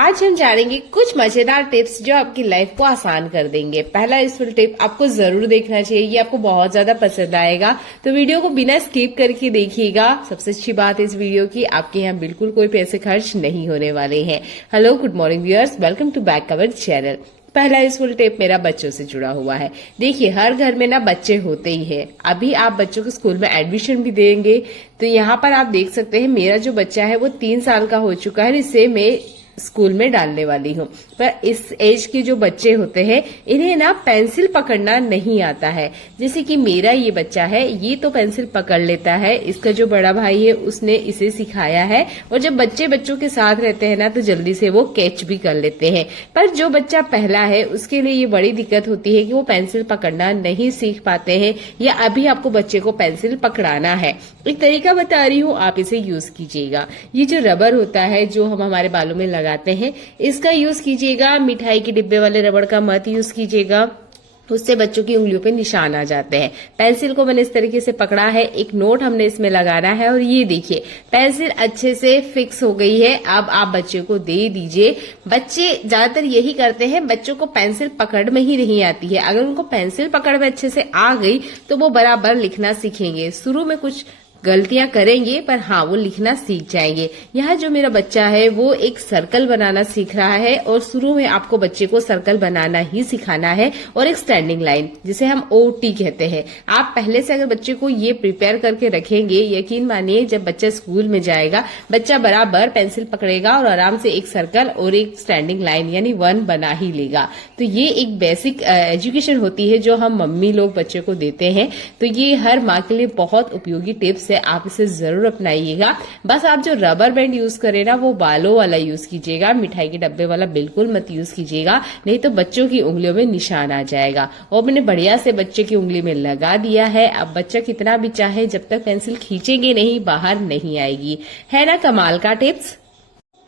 आज हम जानेंगे कुछ मजेदार टिप्स जो आपकी लाइफ को आसान कर देंगे। पहला यूजफुल टिप आपको जरूर देखना चाहिए, ये आपको बहुत ज्यादा पसंद आएगा, तो वीडियो को बिना स्किप करके देखिएगा। सबसे अच्छी बात है इस वीडियो की, आपके यहाँ बिल्कुल कोई पैसे खर्च नहीं होने वाले हैं। Hello, good morning viewers, welcome to back our channel. पहला यूजफुल टिप मेरा बच्चों से जुड़ा हुआ है। देखिए, हर घर में ना बच्चे होते ही हैं। अभी आप बच्चों को स्कूल में एडमिशन भी देंगे तो यहाँ पर आप देख सकते हैं मेरा जो बच्चा है वो 3 साल का हो चुका है, इसे मैं स्कूल में डालने वाली हूँ। पर इस एज के जो बच्चे होते हैं इन्हें ना पेंसिल पकड़ना नहीं आता है। जैसे कि मेरा ये बच्चा है, ये तो पेंसिल पकड़ लेता है, इसका जो बड़ा भाई है उसने इसे सिखाया है, और जब बच्चे बच्चों के साथ रहते हैं ना तो जल्दी से वो कैच भी कर लेते हैं। पर जो बच्चा पहला है उसके लिए ये बड़ी दिक्कत होती है कि वो पेंसिल पकड़ना नहीं सीख पाते हैं, या अभी आपको बच्चे को पेंसिल पकड़ाना है। एक तरीका बता रही हूँ, आप इसे यूज कीजिएगा। ये जो रबर होता है जो हम हमारे बालों में लगाते हैं, इसका यूज कीजिएगा। मिठाई के डिब्बे वाले रबड़ का मत यूज कीजिएगा, उससे बच्चों की उंगलियों पे निशान आ जाते हैं। पेंसिल को मैंने इस तरीके से पकड़ा है, एक नोट हमने इसमें लगाना है, और ये देखिए पेंसिल अच्छे से फिक्स हो गई है। अब आप बच्चे को दे दीजिए। बच्चे ज्यादातर यही करते हैं, बच्चों को पेंसिल पकड़ में ही नहीं आती है। अगर उनको पेंसिल पकड़ में अच्छे से आ गई तो वो बराबर लिखना सीखेंगे। शुरू में कुछ गलतियां करेंगे पर हाँ, वो लिखना सीख जाएंगे। यहाँ जो मेरा बच्चा है वो एक सर्कल बनाना सीख रहा है, और शुरू में आपको बच्चे को सर्कल बनाना ही सिखाना है, और एक स्टैंडिंग लाइन जिसे हम OT कहते हैं। आप पहले से अगर बच्चे को ये प्रिपेयर करके रखेंगे, यकीन मानिए जब बच्चा स्कूल में जाएगा बच्चा बराबर पेंसिल पकड़ेगा और आराम से एक सर्कल और एक स्टैंडिंग लाइन यानी 1 बना ही लेगा। तो ये एक बेसिक एजुकेशन होती है जो हम मम्मी लोग बच्चे को देते हैं। तो ये हर माँ के लिए बहुत उपयोगी टिप्स है, आप इसे जरूर अपनाइएगा। बस आप जो रबर बैंड यूज करें ना वो बालों वाला यूज कीजिएगा, मिठाई के डब्बे वाला बिल्कुल मत यूज कीजिएगा, नहीं तो बच्चों की उंगलियों में निशान आ जाएगा। और मैंने बढ़िया से बच्चे की उंगली में लगा दिया है। अब बच्चा कितना भी चाहे, जब तक पेंसिल खींचेंगे नहीं बाहर नहीं आएगी। है ना कमाल का टिप्स।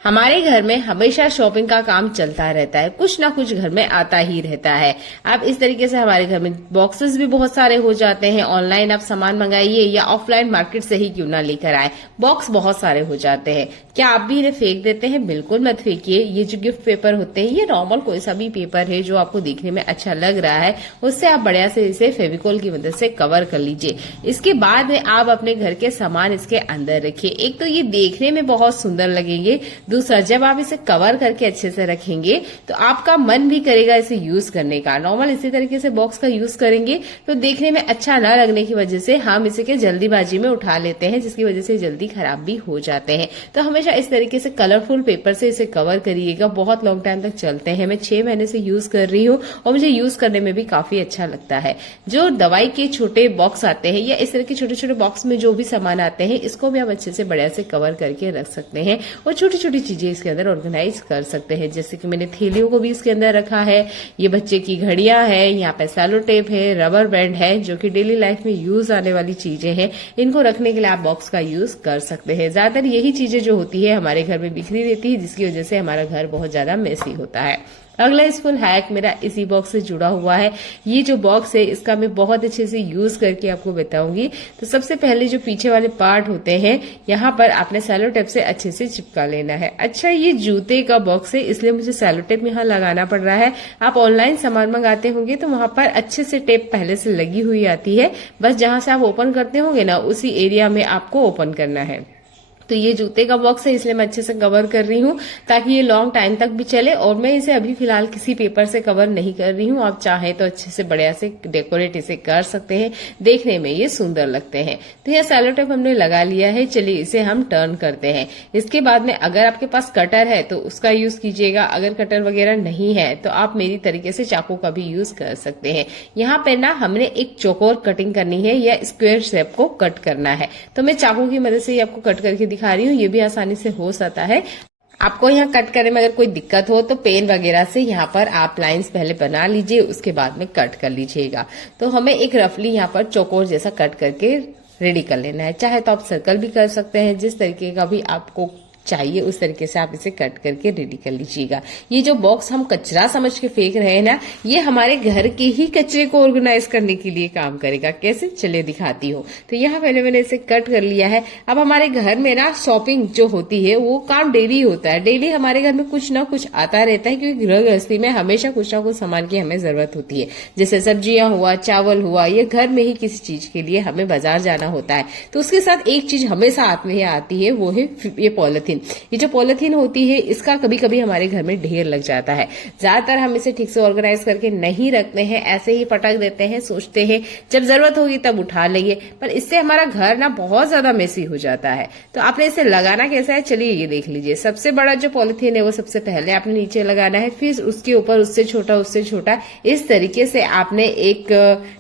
हमारे घर में हमेशा शॉपिंग का काम चलता रहता है, कुछ ना कुछ घर में आता ही रहता है। अब इस तरीके से हमारे घर में बॉक्सेस भी बहुत सारे हो जाते हैं। ऑनलाइन आप सामान मंगाइए या ऑफलाइन मार्केट से ही क्यों ना लेकर आए, बॉक्स बहुत सारे हो जाते हैं। क्या आप भी इन्हें फेंक देते हैं? बिल्कुल मत फेंकिए। ये जो गिफ्ट पेपर होते हैं, ये नॉर्मल कोई सा भी पेपर है जो आपको देखने में अच्छा लग रहा है, उससे आप बढ़िया से इसे फेविकोल की मदद से कवर कर लीजिए। इसके बाद में आप अपने घर के सामान इसके अंदर रखिए। एक तो ये देखने में बहुत सुंदर लगेंगे, दूसरा जब आप इसे कवर करके अच्छे से रखेंगे तो आपका मन भी करेगा इसे यूज करने का। नॉर्मल इसी तरीके से बॉक्स का यूज करेंगे तो देखने में अच्छा न लगने की वजह से हम इसे के जल्दीबाजी में उठा लेते हैं, जिसकी वजह से जल्दी खराब भी हो जाते हैं। तो हमेशा इस तरीके से कलरफुल पेपर से इसे कवर करिएगा, बहुत लॉन्ग टाइम तक चलते हैं। मैं 6 महीने से यूज कर रही हूँ और मुझे यूज करने में भी काफी अच्छा लगता है। जो दवाई के छोटे बॉक्स आते हैं या इस तरह के छोटे छोटे बॉक्स में जो भी सामान आते हैं, इसको भी आप अच्छे से बढ़िया से कवर करके रख सकते हैं, और छोटी छोटी चीजें इसके अंदर ऑर्गेनाइज कर सकते हैं। जैसे कि मैंने थैलियों को भी इसके अंदर रखा है, ये बच्चे की घड़ियां है, यहाँ पे सेलो टेप है, रबर बैंड है, जो कि डेली लाइफ में यूज आने वाली चीजें हैं। इनको रखने के लिए आप बॉक्स का यूज कर सकते हैं। ज्यादातर यही चीजें जो होती है हमारे घर में बिखरी रहती है, जिसकी वजह से हमारा घर बहुत ज्यादा मेसी होता है। अगला यूजफुल हैक मेरा इसी बॉक्स से जुड़ा हुआ है। ये जो बॉक्स है इसका मैं बहुत अच्छे से यूज करके आपको बताऊंगी। तो सबसे पहले जो पीछे वाले पार्ट होते हैं, यहाँ पर आपने सेलो टेप से अच्छे से चिपका लेना है। अच्छा, ये जूते का बॉक्स है, इसलिए मुझे सेलो टेप यहाँ लगाना पड़ रहा है। आप ऑनलाइन सामान मंगाते होंगे तो वहां पर अच्छे से टेप पहले से लगी हुई आती है, बस जहां से आप ओपन करते होंगे ना उसी एरिया में आपको ओपन करना है। तो ये जूते का बॉक्स है, इसलिए मैं अच्छे से कवर कर रही हूँ ताकि ये लॉन्ग टाइम तक भी चले, और मैं इसे अभी फिलहाल किसी पेपर से कवर नहीं कर रही हूँ। आप चाहें तो अच्छे से बढ़िया से डेकोरेट इसे कर सकते हैं, देखने में ये सुंदर लगते हैं। तो यह सेलो टेप हमने लगा लिया है, चलिए इसे हम टर्न करते हैं। इसके बाद में अगर आपके पास कटर है तो उसका यूज कीजिएगा, अगर कटर वगैरह नहीं है तो आप मेरी तरीके से चाकू का भी यूज कर सकते हैं। यहाँ पे ना हमने एक चौकोर कटिंग करनी है या स्क्वायर शेप को कट करना है, तो मैं चाकू की मदद से आपको कट करके दिखा रही हूँ। ये भी आसानी से हो सकता है। आपको यहाँ कट करने में अगर कोई दिक्कत हो तो पेन वगैरह से यहाँ पर आप लाइंस पहले बना लीजिए, उसके बाद में कट कर लीजिएगा। तो हमें एक रफली यहाँ पर चौकोर जैसा कट करके रेडी कर लेना है। चाहे तो आप सर्कल भी कर सकते हैं, जिस तरीके का भी आपको चाहिए उस तरीके से आप इसे कट करके रेडी कर लीजिएगा। ये जो बॉक्स हम कचरा समझ के फेंक रहे हैं ना, ये हमारे घर के ही कचरे को ऑर्गेनाइज करने के लिए काम करेगा। कैसे, चलिए दिखाती हूँ। तो यहाँ पहले मैंने इसे कट कर लिया है। अब हमारे घर में ना शॉपिंग जो होती है वो काम डेली होता है। डेली हमारे घर में कुछ ना कुछ आता रहता है, क्योंकि गृह गृहस्थी में हमेशा कुछ ना कुछ सामान की हमें जरूरत होती है। जैसे सब्जियां हुआ, चावल हुआ, या घर में ही किसी चीज के लिए हमें बाजार जाना होता है। तो उसके साथ एक चीज हमेशा हाथ में आती है, वो है ये पॉलिथीन। ये जो पॉलिथीन होती है, इसका कभी कभी हमारे घर में ढेर लग जाता है। ज्यादातर हम इसे ठीक से ऑर्गेनाइज करके नहीं रखते हैं, ऐसे ही पटक देते हैं, सोचते हैं जब जरूरत होगी तब उठा लेंगे, पर इससे हमारा घर ना बहुत ज्यादा मेसी हो जाता है। तो आपने इसे लगाना कैसा है, चलिए ये देख लीजिए। सबसे बड़ा जो पॉलिथीन है वो सबसे पहले आपने नीचे लगाना है, फिर उसके ऊपर उससे छोटा इस तरीके से आपने एक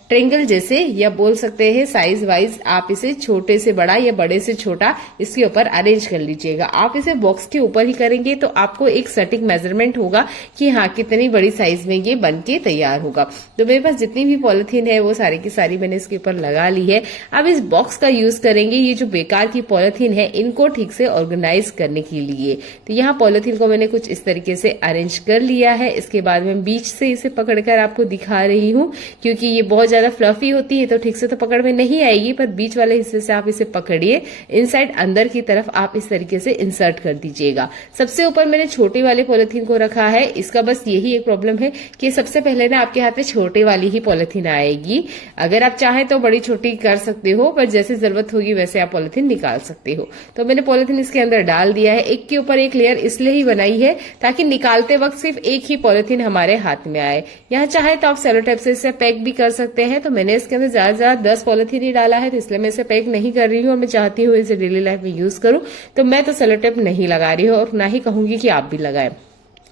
ट्रेंगल जैसे, या बोल सकते हैं साइज वाइज, आप इसे छोटे से बड़ा या बड़े से छोटा इसके ऊपर अरेंज कर लीजिएगा। आप इसे बॉक्स के ऊपर ही करेंगे तो आपको एक सटीक मेजरमेंट होगा कि हाँ कितनी बड़ी साइज में ये बन के तैयार होगा। तो मेरे पास जितनी भी पॉलिथीन है वो सारी की सारी मैंने इसके ऊपर लगा ली है। अब इस बॉक्स का यूज करेंगे ये जो बेकार की पॉलिथीन है इनको ठीक से ऑर्गेनाइज करने के लिए। तो यहाँ पॉलिथीन को मैंने कुछ इस तरीके से अरेंज कर लिया है। इसके बाद मैं बीच से इसे पकड़कर आपको दिखा रही हूँ, क्योंकि ये बहुत ज्यादा फ्लफी होती है तो ठीक से तो पकड़ में नहीं आएगी, पर बीच वाले हिस्से से आप इसे पकड़िए, इनसाइड अंदर की तरफ आप इस तरीके से इंसर्ट कर दीजिएगा। सबसे ऊपर मैंने छोटी वाली पॉलिथीन को रखा है। इसका बस यही एक प्रॉब्लम है कि सबसे पहले ना आपके हाथ में छोटे वाली ही पॉलिथीन आएगी। अगर आप चाहें तो बड़ी छोटी कर सकते हो, पर जैसे जरूरत होगी वैसे आप पॉलिथीन निकाल सकते हो। तो मैंने पॉलिथीन इसके अंदर डाल दिया है। एक के ऊपर एक लेयर इसलिए ही बनाई है ताकि निकालते वक्त सिर्फ एक ही पॉलिथीन हमारे हाथ में आए। यहाँ चाहे तो आप सेलो टेप से इसे पैक भी कर सकते हैं। तो मैंने इसके अंदर ज्यादा 10 पॉलिथीन ही डाला है, तो इसलिए मैं इसे पैक नहीं कर रही हूँ और मैं चाहती हूँ इसे डेली लाइफ में यूज करूँ। तो मैं तो सेलो टेप नहीं लगा रही हूँ और ना ही कहूंगी कि आप भी लगाएं।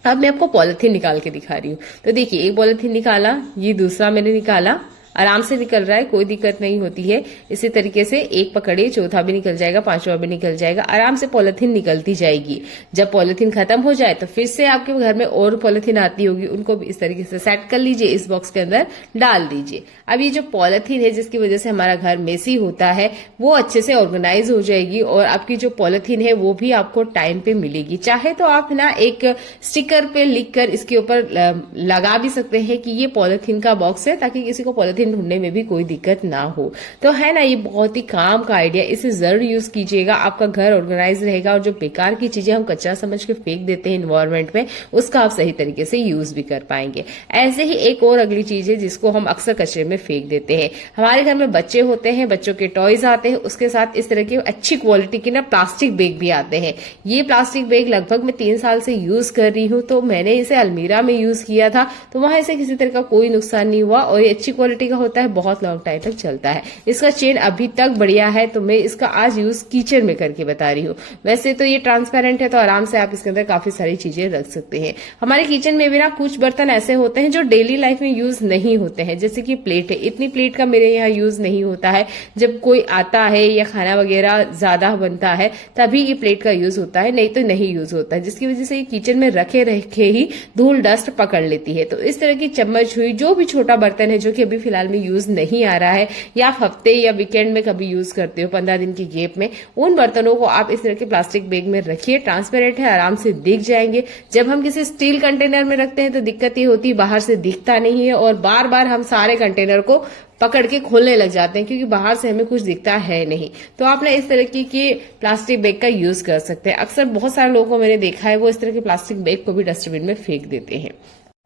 अब मैं आपको पॉलिथीन निकाल के दिखा रही हूँ। तो देखिए, एक पॉलिथीन निकाला, ये दूसरा मैंने निकाला, आराम से निकल रहा है, कोई दिक्कत नहीं होती है। इसी तरीके से एक पकड़िए, चौथा भी निकल जाएगा, पांचवा भी निकल जाएगा, आराम से पॉलिथीन निकलती जाएगी। जब पॉलिथीन खत्म हो जाए तो फिर से आपके घर में और पॉलिथीन आती होगी, उनको भी इस तरीके से सेट कर लीजिए, इस बॉक्स के अंदर डाल दीजिए। अब ये जो पॉलिथीन है जिसकी वजह से हमारा घर मेसी होता है वो अच्छे से ऑर्गेनाइज हो जाएगी, और आपकी जो पॉलिथीन है वो भी आपको टाइम पे मिलेगी। चाहे तो आप ना एक स्टिकर पे लिखकर इसके ऊपर लगा भी सकते हैं कि ये पॉलिथीन का बॉक्स है, ताकि किसी को पॉलिथीन ढूंढने में भी कोई दिक्कत ना हो। तो है ना, ये बहुत ही काम का आइडिया, इसे जरूर यूज कीजिएगा। आपका घर ऑर्गेनाइज रहेगा और जो बेकार की चीजें हम कचरा समझ के फेंक देते हैं इन्वायरमेंट में, उसका आप सही तरीके से यूज भी कर पाएंगे। ऐसे ही एक और अगली चीज है जिसको हम अक्सर कचरे में फेंक देते हैं। हमारे घर में बच्चे होते हैं, बच्चों के टॉयज आते हैं, उसके साथ इस तरह के अच्छी क्वालिटी के ना प्लास्टिक बैग भी आते हैं। ये प्लास्टिक बैग लगभग मैं 3 साल से यूज कर रही हूँ। तो मैंने इसे अलमीरा में यूज किया था, तो वहां इसे किसी तरह का कोई नुकसान नहीं हुआ, और ये अच्छी क्वालिटी का होता है, बहुत लॉन्ग टाइम तक चलता है। इसका चेन अभी तक बढ़िया है, तो मैं इसका आज यूज किचन में करके बता रही हूँ। वैसे तो ये ट्रांसपेरेंट है, तो आराम से आप इसके अंदर काफी सारी चीजें रख सकते हैं। हमारे किचन में भी ना कुछ बर्तन ऐसे होते हैं जो डेली लाइफ में यूज नहीं होते हैं, जैसे कि प्लेट है। इतनी प्लेट का मेरे यहाँ यूज नहीं होता है। जब कोई आता है या खाना वगैरह ज्यादा बनता है तभी ये प्लेट का यूज होता है, नहीं तो नहीं यूज होता है, जिसकी वजह से ये किचन में रखे रखे ही धूल डस्ट पकड़ लेती है। तो इस तरह की चम्मच हुई, जो भी छोटा बर्तन है जो कि अभी फिलहाल में यूज नहीं आ रहा है, या आप हफ्ते या वीकेंड में कभी यूज करते हो 15 दिन की गैप में, उन बर्तनों को आप इस तरह के प्लास्टिक बैग में रखिए। ट्रांसपेरेंट है, आराम से दिख जाएंगे। जब हम किसी स्टील कंटेनर में रखते हैं तो दिक्कत ये होती है बाहर से दिखता नहीं है, और बार बार हम सारे कंटेनर को पकड़ के खोलने लग जाते हैं, क्योंकि बाहर से हमें कुछ दिखता है नहीं। तो आप ना इस तरह की प्लास्टिक बैग का यूज कर सकते हैं। अक्सर बहुत सारे लोगों को मैंने देखा है वो इस तरह के प्लास्टिक बैग को भी डस्टबिन में फेंक देते हैं।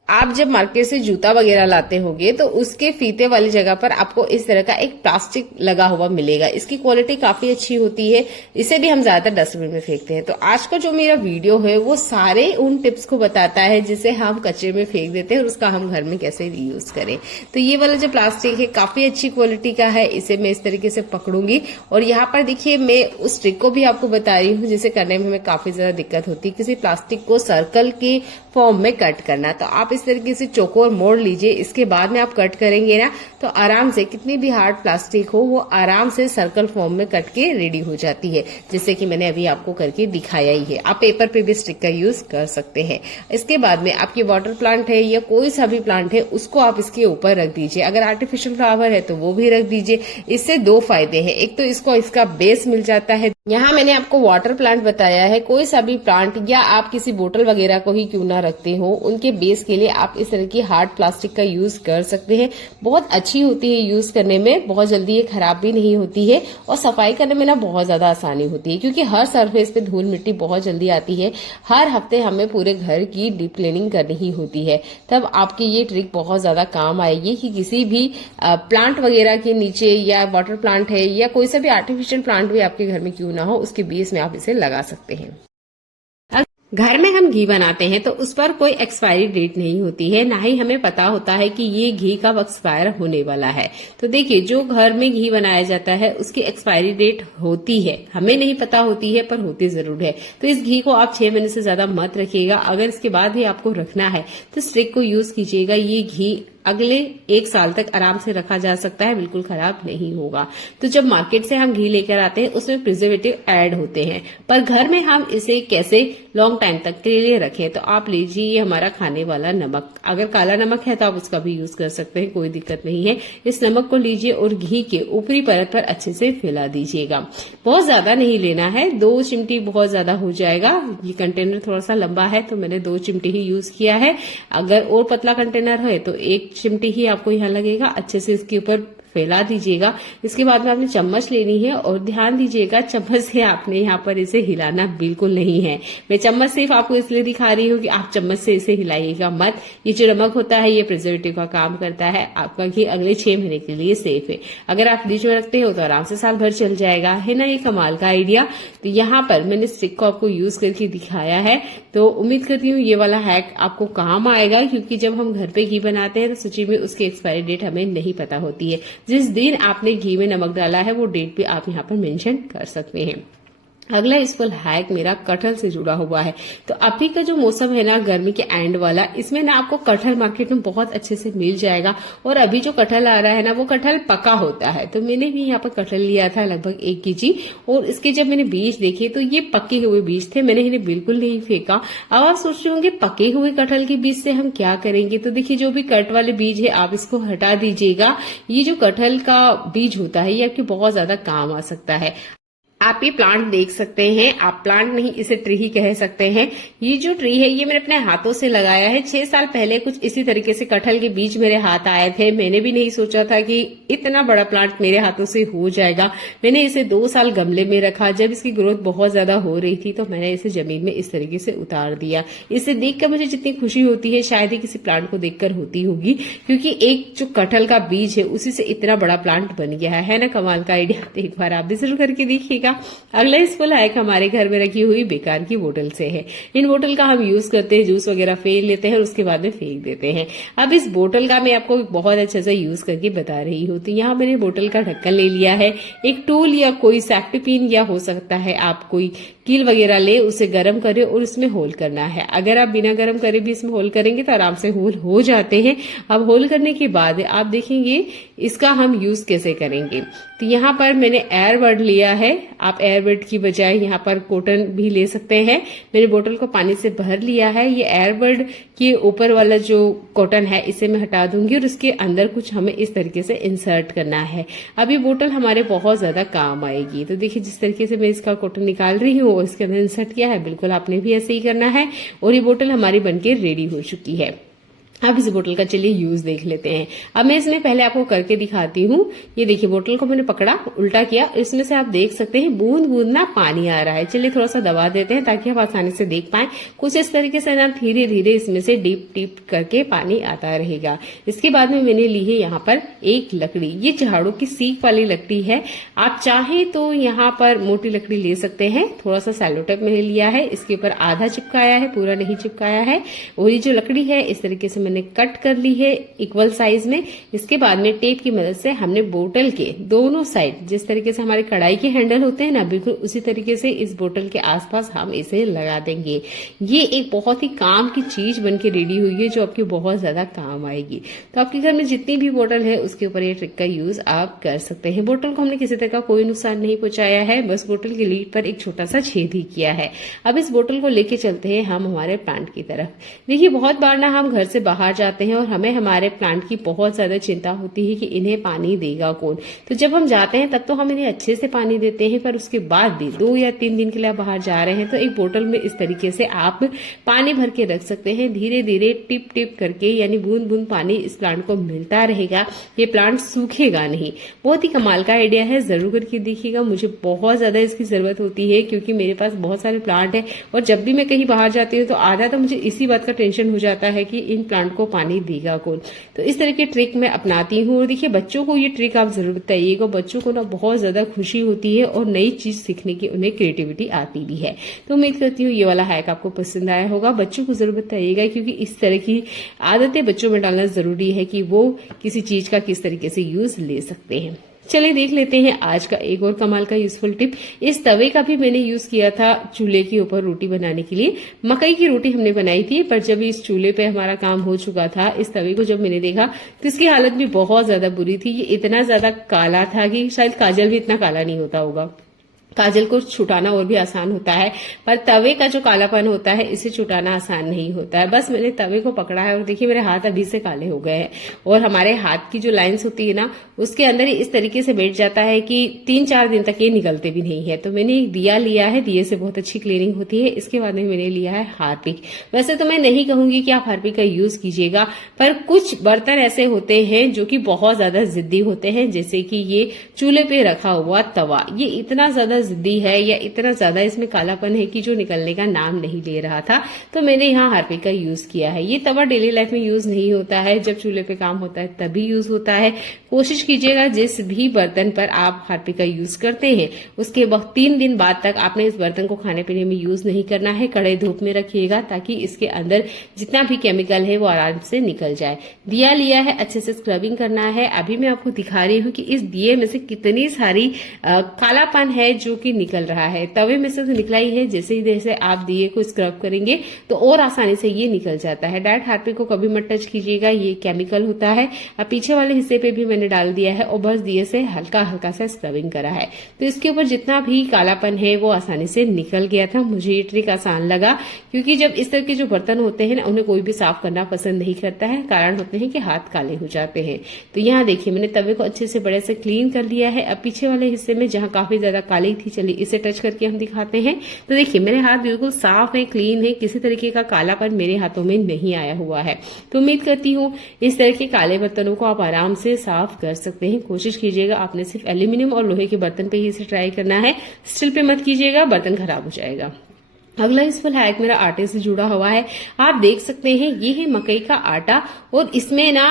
आप जब मार्केट से जूता वगैरह लाते होंगे तो उसके फीते वाली जगह पर आपको इस तरह का एक प्लास्टिक लगा हुआ मिलेगा। इसकी क्वालिटी काफी अच्छी होती है, इसे भी हम ज्यादातर डस्टबिन में फेंकते हैं। तो आज का जो मेरा वीडियो है वो सारे उन टिप्स को बताता है जिसे हम कचरे में फेंक देते हैं और उसका हम घर में कैसे रीयूज करें। तो ये वाला जो प्लास्टिक है काफी अच्छी क्वालिटी का है, इसे मैं इस तरीके से पकड़ूंगी, और यहाँ पर देखिए मैं उस ट्रिक को भी आपको बता रही हूँ जिसे करने में हमें काफी ज्यादा दिक्कत होती है। किसी प्लास्टिक को सर्कल के फॉर्म में कट करना, तो आप इस तरीके से चौकोर मोड़ लीजिए। इसके बाद में आप कट करेंगे ना तो आराम से कितनी भी हार्ड प्लास्टिक हो वो आराम से सर्कल फॉर्म में कट के रेडी हो जाती है, जैसे कि मैंने अभी आपको करके दिखाया ही है। आप पेपर पे भी स्टिक का यूज कर सकते हैं। इसके बाद में आपकी वाटर प्लांट है या कोई सा भी प्लांट है उसको आप इसके ऊपर रख दीजिए। अगर आर्टिफिशियल फ्लावर है तो वो भी रख दीजिए। इससे दो फायदे हैं, एक तो इसको इसका बेस मिल जाता है। यहाँ मैंने आपको वाटर प्लांट बताया है, कोई सा भी प्लांट या आप किसी बोतल वगैरह को ही क्यों ना रखते हो, उनके बेस के लिए आप इस तरह की हार्ड प्लास्टिक का यूज कर सकते हैं। बहुत अच्छी होती है यूज करने में, बहुत जल्दी ये खराब भी नहीं होती है और सफाई करने में ना बहुत ज्यादा आसानी होती है, क्योंकि हर सरफेस पे धूल मिट्टी बहुत जल्दी आती है। हर हफ्ते हमें पूरे घर की डीप क्लीनिंग करनी ही होती है। तब आपकी ये ट्रिक बहुत ज्यादा काम आएगी कि किसी भी प्लांट वगैरह के नीचे या वाटर प्लांट है या कोई सा भी आर्टिफिशियल प्लांट भी आपके घर में क्यों ना हो, उसके बेस में आप इसे लगा सकते हैं। घर में हम घी बनाते हैं तो उस पर कोई एक्सपायरी डेट नहीं होती है, ना ही हमें पता होता है कि ये घी कब एक्सपायर होने वाला है। तो देखिए, जो घर में घी बनाया जाता है उसकी एक्सपायरी डेट होती है, हमें नहीं पता होती है पर होती जरूर है। तो इस घी को आप 6 महीने से ज्यादा मत रखिएगा। अगर इसके बाद भी आपको रखना है तो स्टिक को यूज कीजिएगा। ये घी अगले 1 साल तक आराम से रखा जा सकता है, बिल्कुल खराब नहीं होगा। तो जब मार्केट से हम घी लेकर आते हैं उसमें प्रिजर्वेटिव ऐड होते हैं, पर घर में हम इसे कैसे लॉन्ग टाइम तक के लिए रखें, तो आप लीजिए ये हमारा खाने वाला नमक। अगर काला नमक है तो आप उसका भी यूज कर सकते हैं, कोई दिक्कत नहीं है। इस नमक को लीजिए और घी के ऊपरी परत पर अच्छे से फैला दीजिएगा। बहुत ज्यादा नहीं लेना है, 2 चिमटी बहुत ज्यादा हो जाएगा। ये कंटेनर थोड़ा सा लंबा है तो मैंने 2 चिमटी ही यूज किया है। अगर और पतला कंटेनर है तो 1 चिमटी ही आपको यहाँ लगेगा। अच्छे से इसके ऊपर फैला दीजिएगा। इसके बाद में आपने चम्मच लेनी है और ध्यान दीजिएगा चम्मच से आपने यहाँ पर इसे हिलाना बिल्कुल नहीं है। मैं चम्मच सिर्फ आपको इसलिए दिखा रही हूँ कि आप चम्मच से इसे हिलाइएगा मत। ये जो नमक होता है ये प्रिजर्वेटिव का काम करता है। आपका घी अगले 6 महीने के लिए सेफ है। अगर आप फ्रिज में रखते हो तो आराम से साल भर चल जाएगा, है ना। ये कमाल का आइडिया। तो यहाँ पर मैंने स्टिक को आपको यूज करके दिखाया है। तो उम्मीद करती हूँ ये वाला हैक आपको काम आएगा, क्योंकि जब हम घर पे घी बनाते हैं तो सच्ची में उसकी एक्सपायरी डेट हमें नहीं पता होती है। जिस दिन आपने घी में नमक डाला है वो डेट भी आप यहाँ पर मेंशन कर सकते हैं। अगला यूजफुल हैक मेरा कटहल से जुड़ा हुआ है। तो अभी का जो मौसम है ना गर्मी के एंड वाला, इसमें ना आपको कटहल मार्केट में बहुत अच्छे से मिल जाएगा। और अभी जो कटहल आ रहा है ना वो कटहल पका होता है। तो मैंने भी यहाँ पर कटहल लिया था लगभग 1 केजी, और इसके जब मैंने बीज देखे तो ये पके हुए बीज थे। मैंने इन्हें बिल्कुल नहीं फेंका। अब आप सोच रहे होंगे पके हुए कटहल के बीज से हम क्या करेंगे, तो देखिए जो भी कट वाले बीज है आप इसको हटा दीजिएगा। ये जो कटहल का बीज होता है ये आपके बहुत ज्यादा काम आ सकता है। आप ये प्लांट देख सकते हैं, आप प्लांट नहीं इसे ट्री ही कह सकते हैं। ये जो ट्री है ये मैंने अपने हाथों से लगाया है। 6 साल पहले कुछ इसी तरीके से कटहल के बीज मेरे हाथ आए थे। मैंने भी नहीं सोचा था कि इतना बड़ा प्लांट मेरे हाथों से हो जाएगा। मैंने इसे 2 साल गमले में रखा। जब इसकी ग्रोथ बहुत ज्यादा हो रही थी तो मैंने इसे जमीन में इस तरीके से उतार दिया। इसे देखकर मुझे जितनी खुशी होती है शायद ही किसी प्लांट को देखकर होती होगी, क्योंकि एक जो कटहल का बीज है उसी से इतना बड़ा प्लांट बन गया है ना। कमाल का आइडिया। एक बार आप भी जरूर करके देखिएगा। अगला यूजफुल हैक हमारे घर में रखी हुई बेकार की बोतल से है। इन बोतल का हम यूज करते हैं, जूस वगैरह फेंक लेते हैं और उसके बाद में फेंक देते हैं। अब इस बोतल का मैं आपको बहुत अच्छे से यूज करके बता रही हूँ। तो यहाँ मैंने बोतल का ढक्कन ले लिया है। एक टूल या कोई सेफ्टी पिन या हो सकता है आप कोई कील वगैरह ले, उसे गर्म करें और उसमें होल करना है। अगर आप बिना गर्म करे भी इसमें होल करेंगे तो आराम से होल हो जाते हैं। अब होल करने के बाद आप देखेंगे इसका हम यूज कैसे करेंगे। तो यहाँ पर मैंने एयरबड लिया है। आप एयरबड की बजाय यहाँ पर कॉटन भी ले सकते हैं। मैंने बोतल को पानी से भर लिया है। ये एयरबड के ऊपर वाला जो कॉटन है इसे मैं हटा दूंगी और इसके अंदर कुछ हमें इस तरीके से इंसर्ट करना है। अब ये बोतल हमारे बहुत ज्यादा काम आएगी। तो देखिए जिस तरीके से मैं इसका कॉटन निकाल रही हूँ और इसके अंदर इंसर्ट किया है, बिल्कुल आपने भी ऐसे ही करना है। और ये बोतल हमारी बनके रेडी हो चुकी है। अब इस बोतल का चलिए यूज देख लेते हैं। अब मैं इसमें पहले आपको करके दिखाती हूँ। ये देखिए बोतल को मैंने पकड़ा, उल्टा किया, इसमें से आप देख सकते हैं बूंद बूंद ना पानी आ रहा है। चलिए थोड़ा सा दबा देते हैं ताकि आप आसानी से देख पाए। कुछ इस तरीके से ना धीरे धीरे इसमें से डीप डीप करके पानी आता रहेगा। इसके बाद में मैंने ली है यहाँ पर एक लकड़ी। ये झाड़ू की सीख वाली लकड़ी है। आप चाहे तो यहाँ पर मोटी लकड़ी ले सकते हैं। थोड़ा सा सैलो टेप मैंने लिया है, इसके ऊपर आधा चिपकाया है, पूरा नहीं चिपकाया है। और ये जो लकड़ी है इस तरीके से मैंने कट कर ली है इक्वल साइज में। इसके बाद में टेप की मदद से हमने बोतल के दोनों साइड, जिस तरीके से हमारे कढ़ाई के हैंडल होते हैं ना, बिल्कुल उसी तरीके से इस बोतल के आसपास हम इसे लगा देंगे। ये एक बहुत ही काम की चीज बन के रेडी हुई है जो आपके बहुत ज्यादा काम आएगी। तो आपके घर में जितनी भी बोतल है उसके ऊपर ये ट्रिक का यूज आप कर सकते हैं। बोतल को हमने किसी तरह का कोई नुकसान नहीं पहुंचाया है, बस बोतल की लीड पर एक छोटा सा छेद ही किया है। अब इस बोतल को लेके चलते हैं हम हमारे प्लांट की तरफ। देखिए, बहुत बार ना हम घर से बाहर जाते हैं और हमें हमारे प्लांट की बहुत ज्यादा चिंता होती है कि इन्हें पानी देगा कौन। तो जब हम जाते हैं तब तो हम इन्हें अच्छे से पानी देते हैं, पर उसके बाद भी 2 या 3 दिन के लिए आप बाहर जा रहे हैं तो एक बोतल में इस तरीके से आप पानी भर के रख सकते हैं। धीरे धीरे टिप टिप करके, यानी बूंद बूंद पानी इस प्लांट को मिलता रहेगा। ये प्लांट सूखेगा नहीं। बहुत ही कमाल का आइडिया है, जरूर करके देखिएगा। मुझे बहुत ज्यादा इसकी जरूरत होती है क्योंकि मेरे पास बहुत सारे प्लांट है और जब भी मैं कहीं बाहर जाती हूँ तो आधा तो मुझे इसी बात का टेंशन हो जाता है कि इन प्लांट को पानी देगा कौन। तो इस तरह की ट्रिक मैं अपनाती हूँ। और देखिए, बच्चों को ये ट्रिक आप जरूर बताइएगा। बच्चों को ना बहुत ज्यादा खुशी होती है और नई चीज सीखने की उन्हें क्रिएटिविटी आती भी है। तो उम्मीद करती हूँ ये वाला हैक आपको पसंद आया होगा। बच्चों को जरूर बताइएगा क्योंकि इस तरह की आदतें बच्चों में डालना जरूरी है कि वो किसी चीज का किस तरीके से यूज ले सकते हैं। चलिए देख लेते हैं आज का एक और कमाल का यूजफुल टिप। इस तवे का भी मैंने यूज किया था चूल्हे के ऊपर रोटी बनाने के लिए। मकई की रोटी हमने बनाई थी, पर जब इस चूल्हे पे हमारा काम हो चुका था, इस तवे को जब मैंने देखा तो इसकी हालत भी बहुत ज्यादा बुरी थी। ये इतना ज्यादा काला था कि शायद काजल भी इतना काला नहीं होता होगा। काजल को छुटाना और भी आसान होता है, पर तवे का जो कालापन होता है इसे छुटाना आसान नहीं होता है। बस मैंने तवे को पकड़ा है और देखिए मेरे हाथ अभी से काले हो गए हैं और हमारे हाथ की जो लाइंस होती है ना, उसके अंदर ही इस तरीके से बैठ जाता है कि 3-4 दिन तक ये निकलते भी नहीं है। तो मैंने एक दिया लिया है, दिए से बहुत अच्छी क्लीनिंग होती है। इसके बाद में मैंने लिया है हार्पिक। वैसे तो मैं नहीं कहूंगी कि आप हार्पिक का यूज कीजिएगा, पर कुछ बर्तन ऐसे होते हैं जो कि बहुत ज्यादा जिद्दी होते हैं, जैसे कि ये चूल्हे पे रखा हुआ तवा। ये इतना ज्यादा जिद्दी है या इतना ज्यादा इसमें कालापन है कि जो निकलने का नाम नहीं ले रहा था। तो मैंने यहाँ हार्पिक का यूज किया है। ये तवा डेली लाइफ में यूज नहीं होता है, जब चूल्हे पे काम होता है तभी यूज होता है। कोशिश कीजिएगा जिस भी बर्तन पर आप हार्पिक का यूज करते हैं उसके 3 दिन बाद तक आपने इस बर्तन को खाने पीने में यूज नहीं करना है। कड़े धूप में रखिएगा ताकि इसके अंदर जितना भी केमिकल है वो आराम से निकल जाए। दिया लिया है, अच्छे से स्क्रबिंग करना है। अभी मैं आपको दिखा रही हूँ कि इस दिए में से कितनी सारी कालापन है जो कि निकल रहा है। तवे में से तो निकला ही है, जैसे ही जैसे आप दिए को स्क्रब करेंगे तो और आसानी से ये निकल जाता है। डायरेक्ट हार्पिक को कभी मत टच कीजिएगा, ये केमिकल होता है। अब पीछे वाले हिस्से पे भी मैंने डाल दिया है और बस दिए से हल्का हल्का सा स्क्रबिंग करा है। तो इसके ऊपर जितना भी कालापन है वो आसानी से निकल गया था। मुझे ये ट्रिक आसान लगा क्योंकि जब इस तरह के जो बर्तन होते हैं ना, उन्हें कोई भी साफ करना पसंद नहीं करता है। कारण होते हैं कि हाथ काले हो जाते हैं। तो यहाँ देखिए मैंने तवे को अच्छे से बड़े से क्लीन कर लिया है। अब पीछे वाले हिस्से में जहाँ काफी ज्यादा काली थी, चलिए इसे टच करके हम दिखाते हैं। तो देखिए मेरे हाथ बिल्कुल साफ है, क्लीन है, किसी तरीके का कालापन मेरे हाथों में नहीं आया हुआ है। तो उम्मीद करती हूँ इस तरह के काले बर्तनों को आप आराम से साफ कर सकते हैं। कोशिश कीजिएगा आपने सिर्फ एल्यूमिनियम और लोहे के बर्तन पे ही इसे ट्राई करना है। स्टील पे मत कीजिएगा, बर्तन खराब हो जाएगा। अगला यूजफुल हैक मेरा आटे से जुड़ा हुआ है। आप देख सकते हैं ये है मकई का आटा और इसमें ना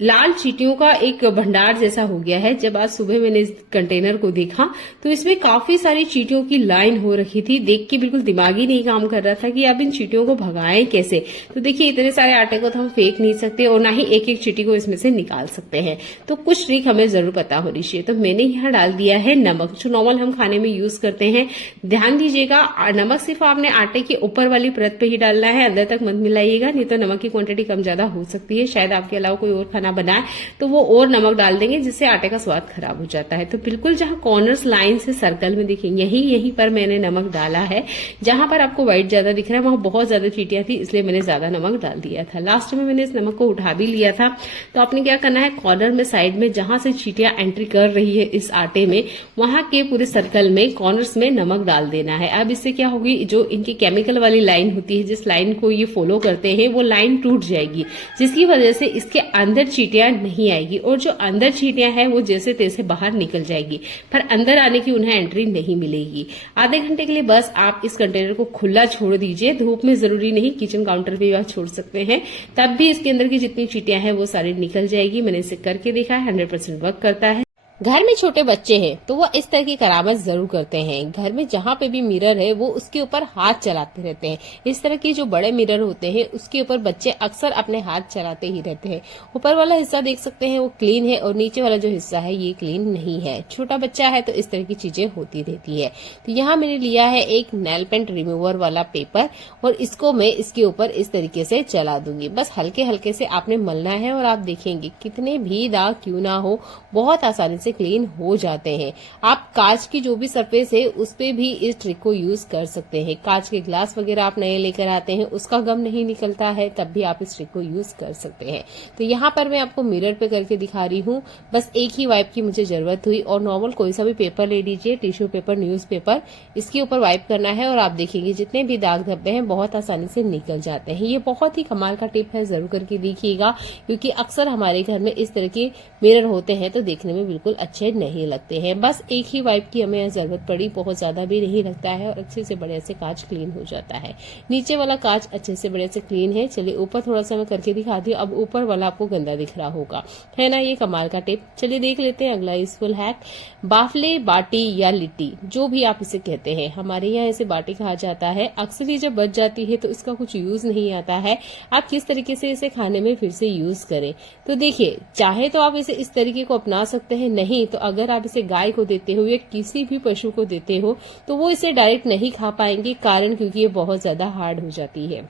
लाल चींटियों का एक भंडार जैसा हो गया है। जब आज सुबह मैंने इस कंटेनर को देखा तो इसमें काफी सारी चींटियों की लाइन हो रखी थी। देख के बिल्कुल दिमाग ही नहीं काम कर रहा था कि अब इन चींटियों को भगाएं कैसे। तो देखिए इतने सारे आटे को तो हम फेंक नहीं सकते और ना ही एक एक चींटी को इसमें से निकाल सकते हैं। तो कुछ ट्रिक हमें जरूर पता होनी चाहिए। तो मैंने यहाँ डाल दिया है नमक, जो नॉर्मल हम खाने में यूज करते हैं। ध्यान दीजिएगा नमक सिर्फ आपने आटे की ऊपर वाली परत पे ही डालना है, अंदर तक मत मिलाइएगा, नहीं तो नमक की क्वांटिटी कम ज्यादा हो सकती है। शायद आपके अलावा कोई और खाना बनाए तो वो और नमक डाल देंगे जिससे आटे का स्वाद खराब हो जाता है। तो बिल्कुल जहां कॉर्नर्स लाइन से सर्कल में दिखेंगे यहीं पर मैंने नमक डाला है। जहां पर आपको व्हाइट ज्यादा दिख रहा है वहां बहुत ज्यादा चींटियां थी, इसलिए मैंने ज्यादा नमक डाल दिया था। लास्ट में मैंने इस नमक को उठा भी लिया था। तो आपने क्या करना है, कॉर्नर में साइड में जहां से चींटियां एंट्री कर रही है इस आटे में, वहां के पूरे सर्कल में कॉर्नर्स में नमक डाल देना है। अब इससे क्या होगी, जो इनकी केमिकल वाली लाइन होती है, जिस लाइन को ये फॉलो करते हैं, वो लाइन टूट जाएगी, जिसकी वजह से इसके अंदर चींटियां नहीं आएगी और जो अंदर चींटियां हैं वो जैसे तैसे बाहर निकल जाएगी, पर अंदर आने की उन्हें एंट्री नहीं मिलेगी। आधे घंटे के लिए बस आप इस कंटेनर को खुला छोड़ दीजिए। धूप में जरूरी नहीं, किचन काउंटर पे आप छोड़ सकते हैं, तब भी इसके अंदर की जितनी चींटियां हैं वो सारी निकल जाएगी। मैंने इसे करके देखा है, 100% वर्क करता है। घर में छोटे बच्चे हैं तो वो इस तरह की करामत जरूर करते हैं। घर में जहाँ पे भी मिरर है वो उसके ऊपर हाथ चलाते रहते हैं। इस तरह के जो बड़े मिरर होते हैं उसके ऊपर बच्चे अक्सर अपने हाथ चलाते ही रहते हैं। ऊपर वाला हिस्सा देख सकते हैं वो क्लीन है और नीचे वाला जो हिस्सा है ये क्लीन नहीं है। छोटा बच्चा है तो इस तरह की चीजें होती रहती है। तो यहाँ मैंने लिया है एक नेल पेंट रिमूवर वाला पेपर और इसको मैं इसके ऊपर इस तरीके से चला दूंगी। बस हल्के हल्के से आपने मलना है और आप देखेंगे कितने भी दाग क्यों ना हो बहुत आसानी से क्लीन हो जाते हैं। आप कांच की जो भी सरफेस है उस पे भी इस ट्रिक को यूज कर सकते हैं। कांच के ग्लास वगैरह आप नए लेकर आते हैं उसका गम नहीं निकलता है तब भी आप इस ट्रिक को यूज कर सकते हैं। तो यहाँ पर मैं आपको मिरर पे करके दिखा रही हूँ। बस एक ही वाइप की मुझे जरूरत हुई और नॉर्मल कोई सा भी पेपर ले लीजिए, टिश्यू पेपर, न्यूज पेपर, इसके ऊपर वाइप करना है और आप देखेंगे जितने भी दाग धब्बे हैं बहुत आसानी से निकल जाते हैं। ये बहुत ही कमाल का टिप है, जरूर करके देखिएगा क्योंकि अक्सर हमारे घर में इस तरह के मिरर होते हैं तो देखने में बिल्कुल अच्छे नहीं लगते हैं। बस एक ही वाइप की हमें जरूरत पड़ी, बहुत ज्यादा भी नहीं लगता है और अच्छे से बढ़िया से कांच क्लीन हो जाता है। नीचे वाला कांच अच्छे से बढ़िया से क्लीन है। चलिए ऊपर थोड़ा सा मैं करके दिखाती हूँ। अब ऊपर वाला आपको गंदा दिख रहा होगा, है ना, ये कमाल का टिप। चलिए देख लेते हैं अगला यूजफुल हैक। बाफले, बाटी या लिट्टी जो भी आप इसे कहते हैं, हमारे यहाँ इसे बाटी कहा जाता है। अक्सर ये जब बच जाती है तो इसका कुछ यूज नहीं आता है। आप किस तरीके से इसे खाने में फिर से यूज करें तो देखिए, चाहे तो आप इसे इस तरीके को अपना सकते हैं, नहीं तो अगर आप इसे गाय को देते हो या किसी भी पशु को देते हो तो वो इसे डायरेक्ट नहीं खा पाएंगे, कारण क्योंकि ये बहुत ज्यादा हार्ड हो जाती है।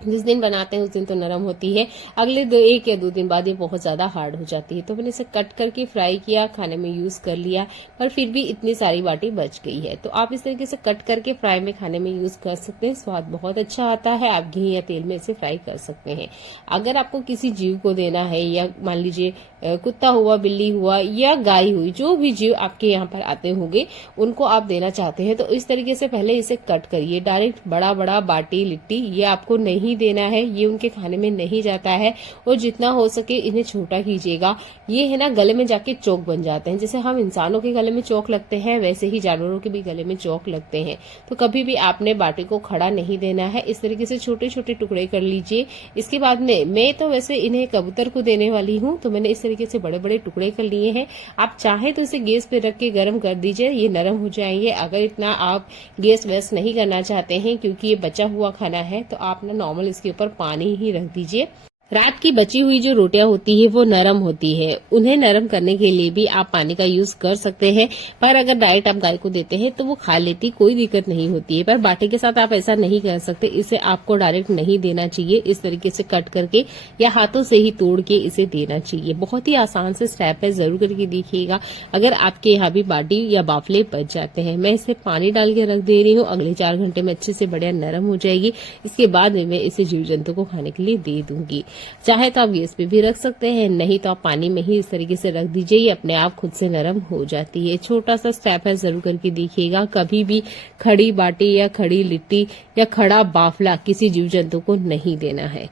जिस दिन बनाते हैं उस दिन तो नरम होती है, अगले 1 या 2 दिन बाद ये बहुत ज्यादा हार्ड हो जाती है। तो मैंने इसे कट करके फ्राई किया, खाने में यूज कर लिया, पर फिर भी इतनी सारी बाटी बच गई है। तो आप इस तरीके से कट करके फ्राई में खाने में यूज कर सकते हैं, स्वाद बहुत अच्छा आता है। आप घी या तेल में इसे फ्राई कर सकते हैं। अगर आपको किसी जीव को देना है या मान लीजिए कुत्ता हुआ, बिल्ली हुआ या गाय हुई, जो भी जीव आपके यहाँ पर आते होंगे उनको आप देना चाहते हैं तो इस तरीके से पहले इसे कट करिए। डायरेक्ट बड़ा बड़ा बाटी, लिट्टी ये आपको नहीं देना है, ये उनके खाने में नहीं जाता है और जितना हो सके इन्हें छोटा कीजिएगा। ये है ना गले में जाके चोक बन जाते हैं। जैसे हम इंसानों के गले में चोक लगते हैं वैसे ही जानवरों के भी गले में चोक लगते हैं। तो कभी भी आपने बाटी को खड़ा नहीं देना है, इस तरीके से छोटे छोटे टुकड़े कर लीजिए। इसके बाद में मैं तो वैसे इन्हें कबूतर को देने वाली हूँ तो मैंने इस तरीके से बड़े बड़े टुकड़े कर लिए हैं। आप चाहें तो इसे गैस पे रख के गर्म कर दीजिए, ये नरम हो जाएंगे। अगर इतना आप गैस वेस्ट नहीं करना चाहते हैं क्योंकि ये बचा हुआ खाना है तो आप ना नॉर्मल इसके ऊपर पानी ही रख दीजिए। रात की बची हुई जो रोटियां होती है वो नरम होती है, उन्हें नरम करने के लिए भी आप पानी का यूज कर सकते हैं। पर अगर डायरेक्ट आप गाय को देते हैं तो वो खा लेती, कोई दिक्कत नहीं होती है। पर बाटी के साथ आप ऐसा नहीं कर सकते, इसे आपको डायरेक्ट नहीं देना चाहिए। इस तरीके से कट करके या हाथों से ही तोड़ के इसे देना चाहिए। बहुत ही आसान से स्टेप है, जरूर करके देखिएगा। अगर आपके यहाँ भी बाटी या बाफले बच जाते हैं, मैं इसे पानी डाल के रख दे रही हूँ। अगले 4 घंटे में अच्छे से बढ़िया नरम हो जाएगी। इसके बाद में मैं इसे जीव जंतु को खाने के लिए दे दूंगी। चाहे तो आप गैस पे भी रख सकते हैं, नहीं तो आप पानी में ही इस तरीके से रख दीजिए, ये अपने आप खुद से नरम हो जाती है। छोटा सा स्टेप है, जरूर करके देखिएगा। कभी भी खड़ी बाटी या खड़ी लिट्टी या खड़ा बाफला किसी जीव जंतु को नहीं देना है।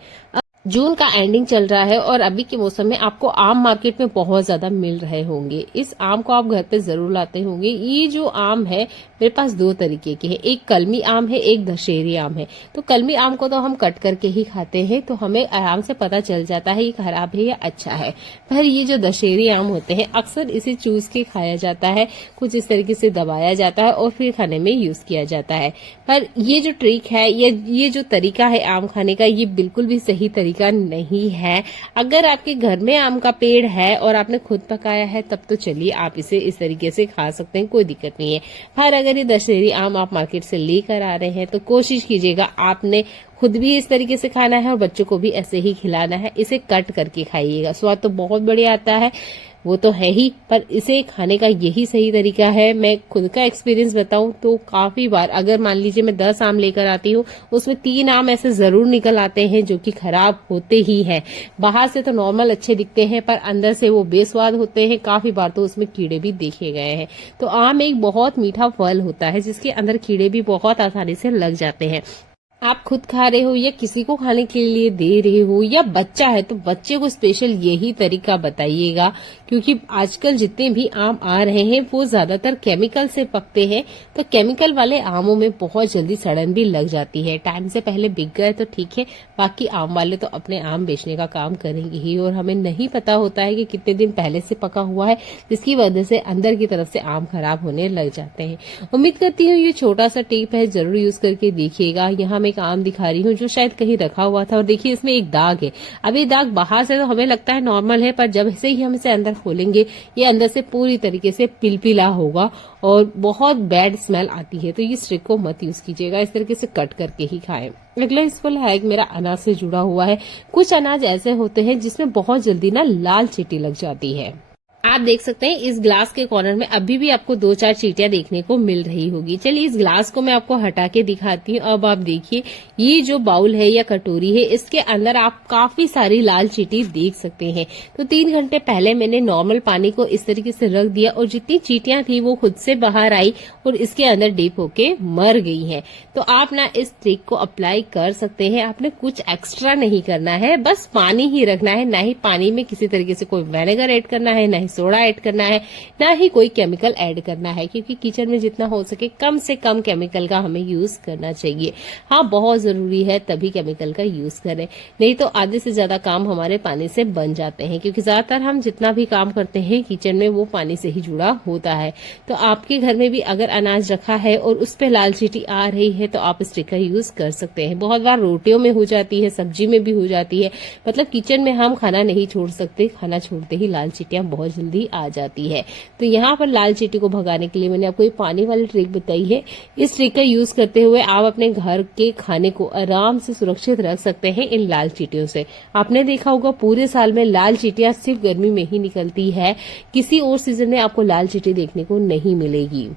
जून का एंडिंग चल रहा है और अभी के मौसम में आपको आम मार्केट में बहुत ज्यादा मिल रहे होंगे। इस आम को आप घर पे जरूर लाते होंगे। ये जो आम है मेरे पास 2 तरीके के हैं, एक कलमी आम है, एक दशहरी आम है। तो कलमी आम को तो हम कट करके ही खाते हैं तो हमें आराम से पता चल जाता है ये खराब है या अच्छा है। पर ये जो दशहरी आम होते हैं अक्सर इसे चूस के खाया जाता है, कुछ इस तरीके से दबाया जाता है और फिर खाने में यूज किया जाता है। पर ये जो ट्रिक है, ये जो तरीका है आम खाने का, ये बिल्कुल भी सही तरीका नहीं है। अगर आपके घर में आम का पेड़ है और आपने खुद पकाया है तब तो चलिए आप इसे इस तरीके से खा सकते हैं, कोई दिक्कत नहीं है। पर अगर ये दशहरी आम आप मार्केट से लेकर आ रहे हैं तो कोशिश कीजिएगा आपने खुद भी इस तरीके से खाना है और बच्चों को भी ऐसे ही खिलाना है। इसे कट करके खाइएगा, स्वाद तो बहुत बढ़िया आता है, वो तो है ही, पर इसे खाने का यही सही तरीका है। मैं खुद का एक्सपीरियंस बताऊं तो काफी बार अगर मान लीजिए मैं 10 आम लेकर आती हूँ उसमें 3 आम ऐसे जरूर निकल आते हैं जो कि खराब होते ही हैं। बाहर से तो नॉर्मल अच्छे दिखते हैं पर अंदर से वो बेस्वाद होते हैं। काफी बार तो उसमें कीड़े भी देखे गए हैं। तो आम एक बहुत मीठा फल होता है जिसके अंदर कीड़े भी बहुत आसानी से लग जाते हैं। आप खुद खा रहे हो या किसी को खाने के लिए दे रहे हो या बच्चा है तो बच्चे को स्पेशल यही तरीका बताइएगा, क्योंकि आजकल जितने भी आम आ रहे हैं वो ज्यादातर केमिकल से पकते हैं। तो केमिकल वाले आमों में बहुत जल्दी सड़न भी लग जाती है। टाइम से पहले बिक गए तो ठीक है, बाकी आम वाले तो अपने आम बेचने का काम करेंगे ही, और हमें नहीं पता होता है कि कितने दिन पहले से पका हुआ है, जिसकी वजह से अंदर की तरफ से आम खराब होने लग जाते हैं। उम्मीद करती हूँ ये छोटा सा टिप है, जरूर यूज करके देखिएगा। यहाँ मैं एक आम दिखा रही हूँ जो शायद कहीं रखा हुआ था, और देखिए इसमें एक दाग है। अब ये दाग बाहर से तो हमें लगता है नॉर्मल है, पर जब से ही हम इसे अंदर खोलेंगे ये अंदर से पूरी तरीके से पिलपिला होगा और बहुत बैड स्मेल आती है। तो इस ट्रिक को मत यूज कीजिएगा, इस तरीके से कट करके ही खाएं। अगला यूजफुल हैक मेरा अनाज से जुड़ा हुआ है। कुछ अनाज ऐसे होते हैं जिसमें बहुत जल्दी ना लाल चींटी लग जाती है। आप देख सकते हैं इस ग्लास के कॉर्नर में अभी भी आपको 2-4 चींटियां देखने को मिल रही होगी। चलिए इस ग्लास को मैं आपको हटा के दिखाती हूँ। अब आप देखिए ये जो बाउल है या कटोरी है, इसके अंदर आप काफी सारी लाल चींटी देख सकते हैं। तो 3 घंटे पहले मैंने नॉर्मल पानी को इस तरीके से रख दिया और जितनी चींटियां थी वो खुद से बाहर आई और इसके अंदर डीप होके मर गई है। तो आप ना इस ट्रिक को अप्लाई कर सकते हैं। आपने कुछ एक्स्ट्रा नहीं करना है, बस पानी ही रखना है। ना ही पानी में किसी तरीके से कोई विनेगर ऐड करना है, ना ही सोडा ऐड करना है, ना ही कोई केमिकल ऐड करना है, क्योंकि किचन में जितना हो सके कम से कम केमिकल का हमें यूज करना चाहिए। हाँ, बहुत जरूरी है तभी केमिकल का यूज करें, नहीं तो आधे से ज्यादा काम हमारे पानी से बन जाते हैं, क्योंकि ज्यादातर हम जितना भी काम करते हैं किचन में वो पानी से ही जुड़ा होता है। तो आपके घर में भी अगर अनाज रखा है और उस पे लाल चींटी आ रही है तो आप इस ट्रिक का यूज कर सकते हैं। बहुत बार रोटियों में हो जाती है, सब्जी में भी हो जाती है, मतलब किचन में हम खाना नहीं छोड़ सकते, खाना छोड़ते ही लाल चींटियां बहुत जल्दी आ जाती है। तो यहाँ पर लाल चींटी को भगाने के लिए मैंने आपको ये पानी वाली ट्रिक बताई है। इस ट्रिक का यूज करते हुए आप अपने घर के खाने को आराम से सुरक्षित रख सकते हैं इन लाल चींटियों से। आपने देखा होगा पूरे साल में लाल चींटियां सिर्फ गर्मी में ही निकलती है, किसी और सीजन में आपको लाल चींटी देखने को नहीं मिलेगी।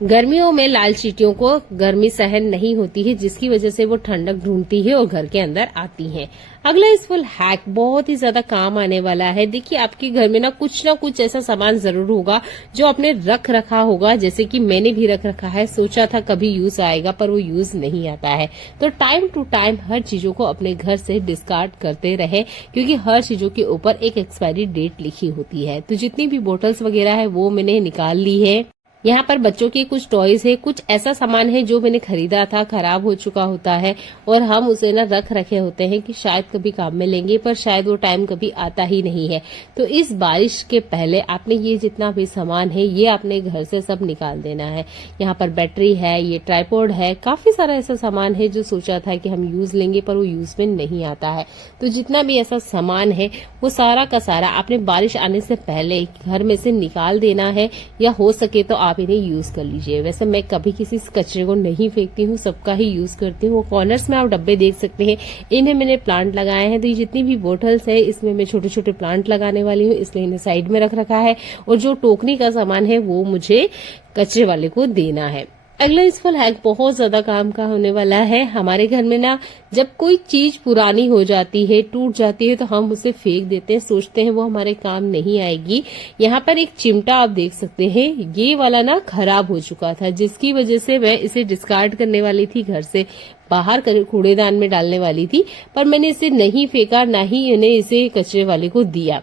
गर्मियों में लाल चींटियों को गर्मी सहन नहीं होती है, जिसकी वजह से वो ठंडक ढूंढती है और घर के अंदर आती हैं। अगला यूजफुल हैक बहुत ही ज्यादा काम आने वाला है। देखिए आपके घर में ना कुछ ऐसा सामान जरूर होगा जो आपने रख रखा होगा, जैसे कि मैंने भी रख रखा है, सोचा था कभी यूज आएगा पर वो यूज नहीं आता है। तो टाइम टू टाइम हर चीजों को अपने घर से डिस्कार्ड करते रहे, क्योंकि हर चीजों के ऊपर एक एक्सपायरी डेट लिखी होती है। तो जितनी भी बोटल्स वगैरह है वो मैंने निकाल ली है। यहाँ पर बच्चों के कुछ टॉयज है, कुछ ऐसा सामान है जो मैंने खरीदा था, खराब हो चुका होता है और हम उसे ना रख रखे होते हैं कि शायद कभी काम में लेंगे, पर शायद वो टाइम कभी आता ही नहीं है। तो इस बारिश के पहले आपने ये जितना भी सामान है ये आपने घर से सब निकाल देना है। यहाँ पर बैटरी है, ये ट्राइपॉड है, काफी सारा ऐसा सामान है जो सोचा था कि हम यूज लेंगे पर वो यूज में नहीं आता है। तो जितना भी ऐसा सामान है वो सारा का सारा आपने बारिश आने से पहले घर में से निकाल देना है, या हो सके तो आप इन्हें यूज कर लीजिए। वैसे मैं कभी किसी कचरे को नहीं फेंकती हूँ, सबका ही यूज करती हूँ। वो कॉर्नर्स में आप डब्बे देख सकते हैं, इन्हें मैंने प्लांट लगाए हैं। तो ये जितनी भी बोटल्स है इसमें मैं छोटे छोटे प्लांट लगाने वाली हूँ, इसलिए इन्हें साइड में रख रखा है। और जो टोकरी का सामान है वो मुझे कचरे वाले को देना है। अगला यूजफुल हैक बहुत ज्यादा काम का होने वाला है। हमारे घर में ना जब कोई चीज पुरानी हो जाती है, टूट जाती है, तो हम उसे फेंक देते हैं, सोचते हैं वो हमारे काम नहीं आएगी। यहाँ पर एक चिमटा आप देख सकते हैं, ये वाला ना खराब हो चुका था, जिसकी वजह से मैं इसे डिस्कार्ड करने वाली थी, घर से बाहर कूड़ेदान में डालने वाली थी, पर मैंने इसे नहीं फेंका, ना ही इन्हें इसे कचरे वाले को दिया।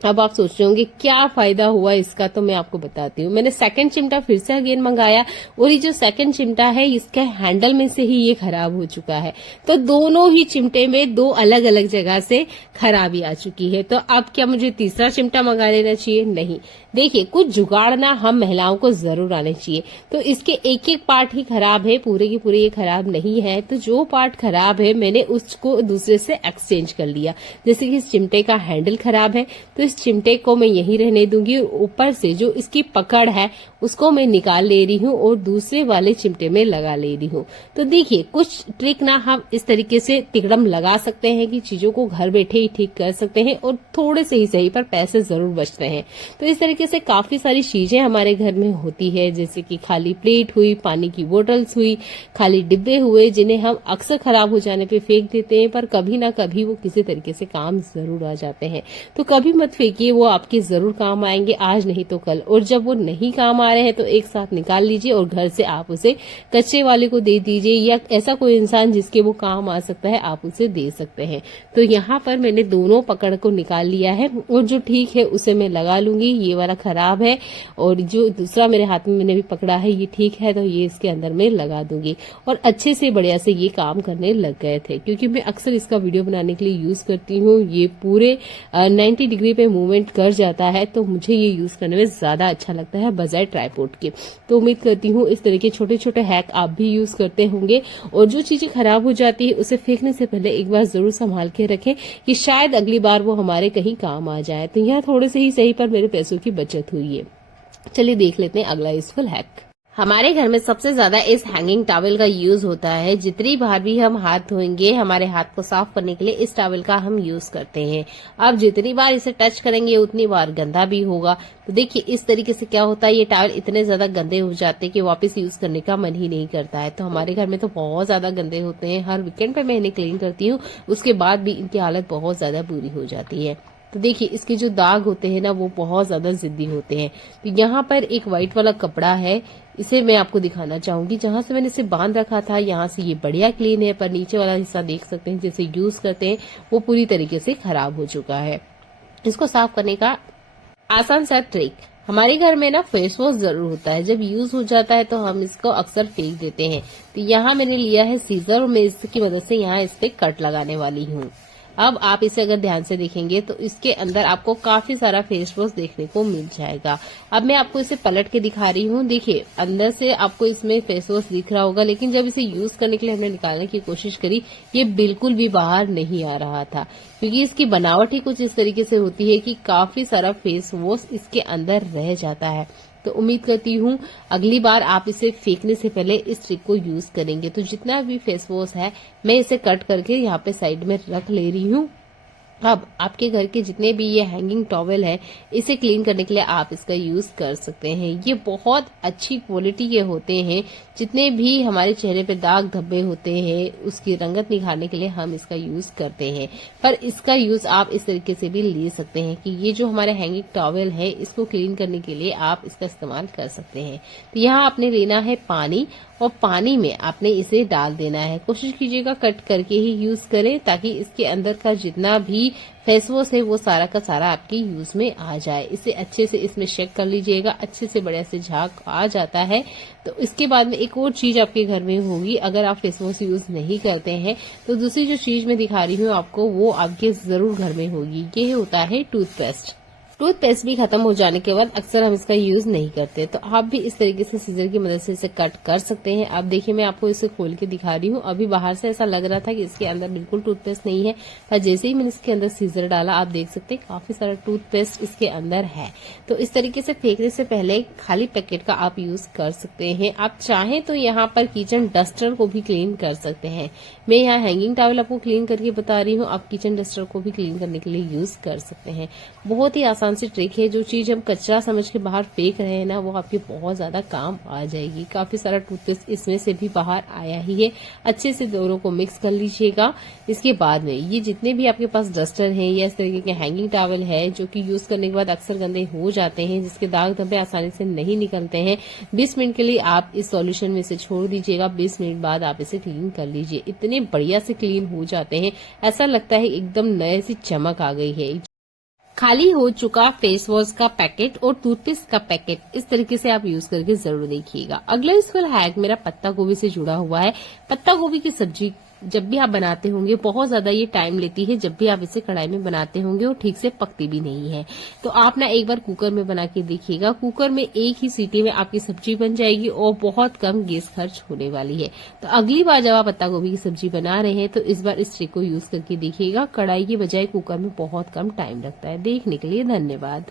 अब आप सोच रहे होंगे क्या फायदा हुआ इसका, तो मैं आपको बताती हूँ। मैंने सेकंड चिमटा फिर से अगेन मंगाया और ये जो सेकंड चिमटा है इसके हैंडल में से ही ये खराब हो चुका है। तो दोनों ही चिमटे में 2 अलग अलग जगह से खराबी आ चुकी है। तो अब क्या मुझे तीसरा चिमटा मंगा लेना चाहिए? नहीं। देखिए कुछ जुगाड़ ना हम महिलाओं को जरूर आने चाहिए। तो इसके एक एक पार्ट ही खराब है, पूरे के पूरे ये खराब नहीं है। तो जो पार्ट खराब है मैंने उसको दूसरे से एक्सचेंज कर लिया। जैसे कि इस चिमटे का हैंडल खराब है तो इस चिमटे को मैं यहीं रहने दूंगी और ऊपर से जो इसकी पकड़ है उसको मैं निकाल ले रही हूँ और दूसरे वाले चिमटे में लगा ले रही हूँ। तो देखिए कुछ ट्रिक ना हम इस तरीके से तिकड़म लगा सकते हैं कि चीजों को घर बैठे ही ठीक कर सकते हैं और थोड़े से ही सही पर पैसे जरूर बचते हैं। तो इस तरीके से काफी सारी चीजें हमारे घर में होती है, जैसे कि खाली प्लेट हुई, पानी की बोतल्स हुई, खाली डिब्बे हुए, जिन्हें हम अक्सर खराब हो जाने पे फेंक देते हैं, पर कभी ना कभी वो किसी तरीके से काम जरूर आ जाते हैं। तो कभी मत फेंकिए, वो आपके जरूर काम आएंगे, आज नहीं तो कल। और जब वो नहीं काम आ रहे हैं तो एक साथ निकाल लीजिए और घर से आप उसे कच्चे वाले को दे दीजिए, या ऐसा कोई इंसान जिसके वो काम आ सकता है आप उसे दे सकते हैं। तो यहाँ पर मैंने दोनों पकड़ को निकाल लिया है और जो ठीक है उसे मैं लगा लूंगी। ये वाला खराब है और जो दूसरा मेरे हाथ में मैंने भी पकड़ा है ये ठीक है, तो ये इसके अंदर मैं लगा दूंगी। और अच्छे से बढ़िया से ये काम करने लग गए थे, क्योंकि मैं अक्सर इसका वीडियो बनाने के लिए यूज करती हूँ। ये पूरे 90 डिग्री पे मूवमेंट कर जाता है, तो मुझे ये यूज करने में ज्यादा अच्छा लगता है बजाय ट्राइपॉड के। तो उम्मीद करती हूँ इस तरह के छोटे छोटे हैक आप भी यूज करते होंगे। और जो चीजें खराब हो जाती है उसे फेंकने से पहले एक बार जरूर संभाल के रखें कि शायद अगली बार वो हमारे कहीं काम आ जाए। तो यहाँ थोड़े से ही सही पर मेरे पैसों की बचत हुई है। चलिए देख लेते हैं अगला यूजफुल हैक। हमारे घर में सबसे ज्यादा इस हैंगिंग टॉवल का यूज होता है। जितनी बार भी हम हाथ धोएंगे हमारे हाथ को साफ करने के लिए इस टॉवल का हम यूज करते हैं। अब जितनी बार इसे टच करेंगे उतनी बार गंदा भी होगा। तो देखिए इस तरीके से क्या होता है, ये टॉवल इतने ज्यादा गंदे हो जाते हैं कि वापस यूज करने का मन ही नहीं करता है। तो हमारे घर में तो बहुत ज्यादा गंदे होते हैं। हर वीकेंड पे मैं इन्हें क्लीन करती हूँ, उसके बाद भी इनकी हालत बहुत ज्यादा बुरी हो जाती है। तो देखिए इसके जो दाग होते हैं ना वो बहुत ज्यादा जिद्दी होते हैं। तो यहाँ पर एक व्हाइट वाला कपड़ा है, इसे मैं आपको दिखाना चाहूंगी। जहां से मैंने इसे बांध रखा था यहाँ से ये बढ़िया क्लीन है, पर नीचे वाला हिस्सा देख सकते हैं जिसे यूज करते हैं वो पूरी तरीके से खराब हो चुका है। इसको साफ करने का आसान सा ट्रिक, हमारे घर में ना फेस वॉश जरूर होता है। जब यूज हो जाता है तो हम इसको अक्सर फेंक देते हैं। तो यहाँ मैंने लिया है सीजर और मैं इसकी मदद से यहाँ इस पे कट लगाने वाली हूँ। अब आप इसे अगर ध्यान से देखेंगे तो इसके अंदर आपको काफी सारा फेस वॉश देखने को मिल जाएगा। अब मैं आपको इसे पलट के दिखा रही हूँ। देखिए अंदर से आपको इसमें फेस वॉश दिख रहा होगा, लेकिन जब इसे यूज करने के लिए हमने निकालने की कोशिश करी ये बिल्कुल भी बाहर नहीं आ रहा था, क्योंकि इसकी बनावट ही कुछ इस तरीके से होती है कि काफी सारा फेस वॉश इसके अंदर रह जाता है। तो उम्मीद करती हूँ अगली बार आप इसे फेंकने से पहले इस ट्रिक को यूज करेंगे। तो जितना भी फेस वॉश है मैं इसे कट करके यहाँ पे साइड में रख ले रही हूँ। अब आपके घर के जितने भी ये हैंगिंग टॉवल है इसे क्लीन करने के लिए आप इसका यूज कर सकते हैं। ये बहुत अच्छी क्वालिटी के होते हैं। जितने भी हमारे चेहरे पे दाग धब्बे होते हैं उसकी रंगत निखारने के लिए हम इसका यूज करते हैं। पर इसका यूज आप इस तरीके से भी ले सकते हैं कि ये जो हमारे हैंगिंग टॉवल है इसको क्लीन करने के लिए आप इसका इस्तेमाल कर सकते हैं। तो यहाँ आपने लेना है पानी और पानी में आपने इसे डाल देना है। कोशिश कीजिएगा कट करके ही यूज करें ताकि इसके अंदर का जितना भी फेस वॉश है वो सारा का सारा आपके यूज में आ जाए। इसे अच्छे से इसमें शेक कर लीजिएगा, अच्छे से बढ़िया से झाग आ जाता है। तो इसके बाद में एक और चीज आपके घर में होगी, अगर आप फेस वॉश यूज नहीं करते हैं तो दूसरी जो चीज मैं दिखा रही हूँ आपको वो आपके जरूर घर में होगी। ये होता है टूथपेस्ट। टूथपेस्ट भी खत्म हो जाने के बाद अक्सर हम इसका यूज नहीं करते, तो आप भी इस तरीके से सीजर की मदद से इसे कट कर सकते हैं। अब देखिए मैं आपको इसे खोल के दिखा रही हूँ। अभी बाहर से ऐसा लग रहा था कि इसके अंदर बिल्कुल टूथपेस्ट नहीं है, पर जैसे ही मैंने इसके अंदर सीजर डाला आप देख सकते हैं काफी सारा टूथपेस्ट इसके अंदर है। तो इस तरीके से फेंकने से पहले खाली पैकेट का आप यूज कर सकते हैं। आप चाहें तो यहाँ पर किचन डस्टर को भी क्लीन कर सकते हैं। मैं यहाँ हैंगिंग टॉवल आपको क्लीन करके बता रही हूँ, आप किचन डस्टर को भी क्लीन करने के लिए यूज कर सकते हैं। बहुत ही आसान सी ट्रिक है। जो चीज हम कचरा समझ के बाहर फेंक रहे हैं ना वो आपके बहुत ज्यादा काम आ जाएगी। काफी सारा टूथपेस्ट इसमें से भी बाहर आया ही है। अच्छे से दोनों को मिक्स कर लीजिएगा। इसके बाद में ये जितने भी आपके पास डस्टर हैं या इस तरीके के हैंगिंग टॉवल है जो कि यूज करने के बाद अक्सर गंदे हो जाते हैं, जिसके दाग धब्बे आसानी से नहीं निकलते हैं, 20 मिनट के लिए आप इस सॉल्यूशन में से छोड़ दीजिएगा। 20 मिनट बाद आप इसे क्लीन कर लीजिए। इतने बढ़िया से क्लीन हो जाते हैं, ऐसा लगता है एकदम नए सी चमक आ गई है। खाली हो चुका फेस वॉश का पैकेट और टूथपेस्ट का पैकेट इस तरीके से आप यूज करके जरूर देखिएगा। अगला यूजफुल हैक मेरा पत्ता गोभी से जुड़ा हुआ है। पत्ता गोभी की सब्जी जब भी आप बनाते होंगे बहुत ज्यादा ये टाइम लेती है, जब भी आप इसे कढ़ाई में बनाते होंगे और ठीक से पकती भी नहीं है। तो आप ना एक बार कुकर में बना के देखिएगा। कुकर में एक ही सीटी में आपकी सब्जी बन जाएगी और बहुत कम गैस खर्च होने वाली है। तो अगली बार जब आप पत्ता गोभी की सब्जी बना रहे हैं तो इस बार इस ट्रिक को यूज करके देखिएगा। कढ़ाई की बजाय कुकर में बहुत कम टाइम लगता है। देखने के लिए धन्यवाद।